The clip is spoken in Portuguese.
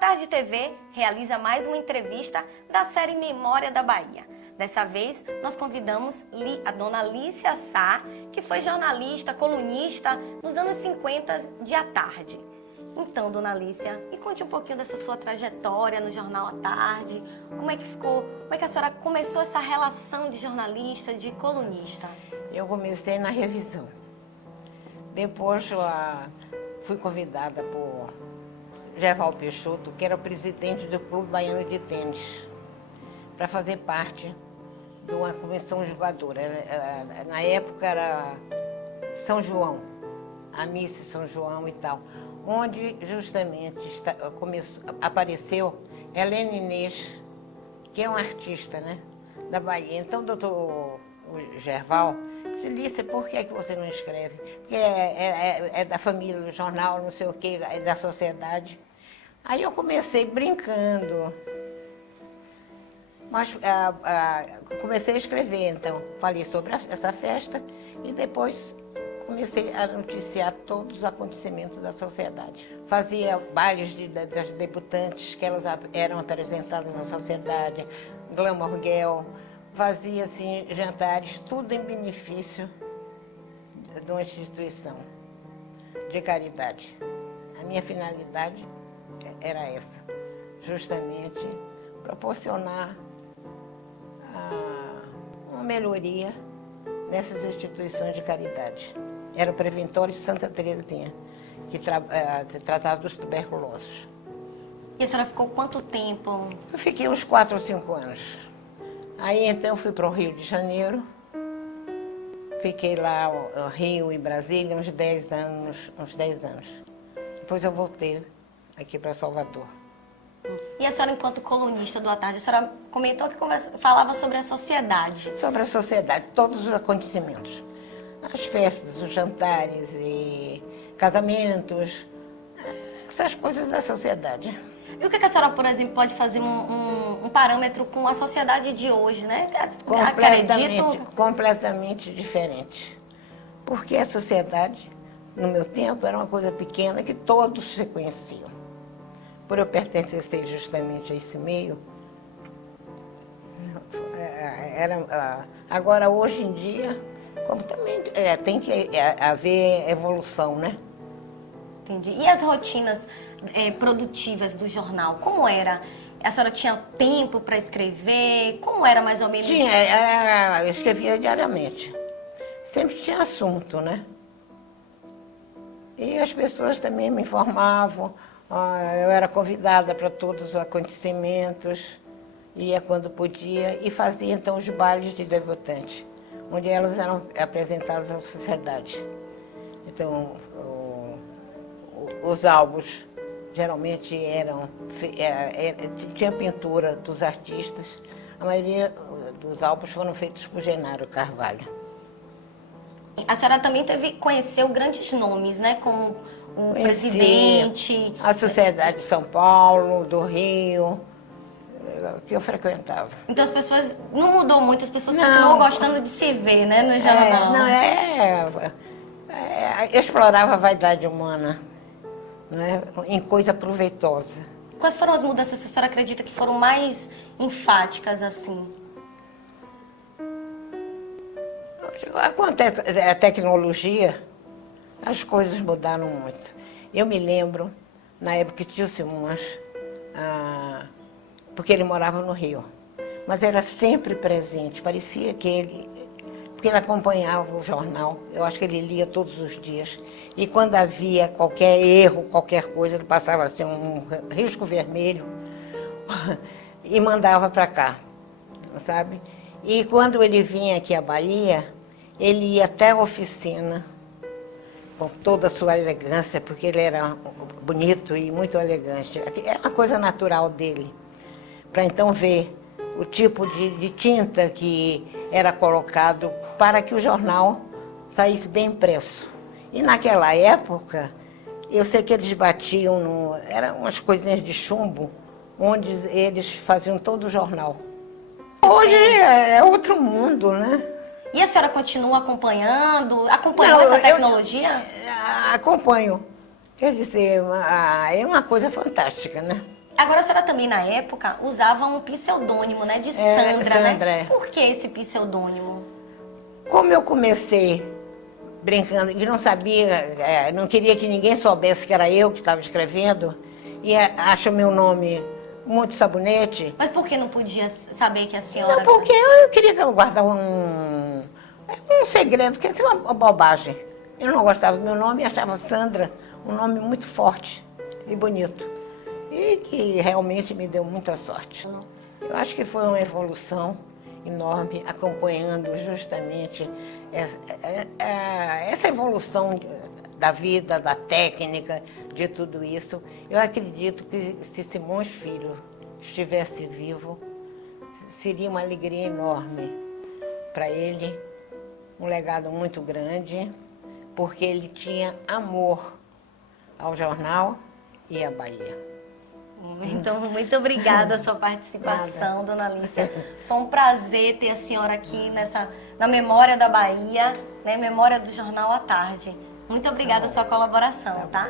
Tarde TV realiza mais uma entrevista da série Memória da Bahia. Dessa vez, nós convidamos a dona Lícia Sá, que foi jornalista, colunista nos anos 50 de À Tarde. Então, dona Lícia, me conte um pouquinho dessa sua trajetória no Jornal à Tarde. Como é que ficou? Como é que a senhora começou essa relação de jornalista, de colunista? Eu comecei na revisão. Depois fui convidada por Gerval Peixoto, que era o presidente do Clube Baiano de Tênis, para fazer parte de uma comissão julgadora. Na época era São João, a Miss São João e tal, onde justamente apareceu Helena Inês, que é uma artista, né, da Bahia. Então, o doutor Gerval disse: Lícia, por que você não escreve? Porque é da família do jornal, não sei o quê, é da sociedade. Aí eu comecei brincando, mas comecei a escrever, então. Falei sobre essa festa e depois comecei a noticiar todos os acontecimentos da sociedade. Fazia bailes das debutantes, que elas eram apresentadas na sociedade, Glamour Girl, fazia assim, jantares, tudo em benefício de uma instituição de caridade. A minha finalidade era essa, justamente proporcionar uma melhoria nessas instituições de caridade. Era o Preventório de Santa Terezinha, que tratava dos tuberculosos. E a senhora ficou quanto tempo? Eu fiquei uns 4 ou 5 anos. Aí então fui para o Rio de Janeiro, fiquei lá, Rio e Brasília, uns 10 anos. Depois eu voltei aqui para Salvador. E a senhora, enquanto colunista do À Tarde, a senhora comentou que falava sobre a sociedade. Sobre a sociedade, todos os acontecimentos. As festas, os jantares e casamentos, essas coisas da sociedade. E o que a senhora, por exemplo, pode fazer um parâmetro com a sociedade de hoje, né? Completamente diferente. Porque a sociedade, no meu tempo, era uma coisa pequena que todos se conheciam. Por eu pertencer justamente a esse meio, agora, hoje em dia, como também tem que haver evolução, né? Entendi. E as rotinas produtivas do jornal, como era? A senhora tinha tempo para escrever? Como era mais ou menos? Eu escrevia diariamente. Sempre tinha assunto, né? E as pessoas também me informavam. Eu era convidada para todos os acontecimentos, ia quando podia e fazia então os bailes de debutante, onde elas eram apresentadas à sociedade. Então, os álbuns geralmente tinha pintura dos artistas, a maioria dos álbuns foram feitos por Genaro Carvalho. A senhora também conheceu grandes nomes, né, como o presidente... A Sociedade de São Paulo, do Rio, que eu frequentava. Então as pessoas... Não mudou muito, as pessoas continuam gostando de se ver, né, no jornal. Eu explorava a vaidade humana, né, em coisa proveitosa. Quais foram as mudanças que a senhora acredita que foram mais enfáticas, assim? Com a tecnologia, as coisas mudaram muito. Eu me lembro, na época que tio Simões, porque ele morava no Rio, mas era sempre presente, parecia que porque ele acompanhava o jornal, eu acho que ele lia todos os dias, e quando havia qualquer erro, qualquer coisa, ele passava assim um risco vermelho e mandava para cá, sabe? E quando ele vinha aqui à Bahia, ele ia até a oficina, com toda a sua elegância, porque ele era bonito e muito elegante. É uma coisa natural dele, para então ver o tipo de tinta que era colocado para que o jornal saísse bem impresso. E naquela época, eu sei que eles batiam, eram umas coisinhas de chumbo, onde eles faziam todo o jornal. Hoje é outro mundo, né? E a senhora continua acompanhando? Acompanhou essa tecnologia? Acompanho. Quer dizer, é uma coisa fantástica, né? Agora, a senhora também, na época, usava um pseudônimo, né? De Sandra, Sandra, né? é. Por que esse pseudônimo? Como eu comecei brincando e não sabia, não queria que ninguém soubesse que era eu que estava escrevendo, e acha meu nome muito sabonete. Mas por que não podia saber que a senhora... Não, porque eu queria guardar um segredo, que ia uma bobagem. Eu não gostava do meu nome e achava Sandra um nome muito forte e bonito. E que realmente me deu muita sorte. Eu acho que foi uma evolução enorme, acompanhando justamente essa evolução da vida, da técnica, de tudo isso. Eu acredito que se Simões Filho estivesse vivo, seria uma alegria enorme para ele, um legado muito grande, porque ele tinha amor ao jornal e à Bahia. Então, muito obrigada a sua participação, dona Lícia. Foi um prazer ter a senhora aqui na Memória da Bahia, né? Memória do Jornal à Tarde. Muito obrigada a sua colaboração, tá?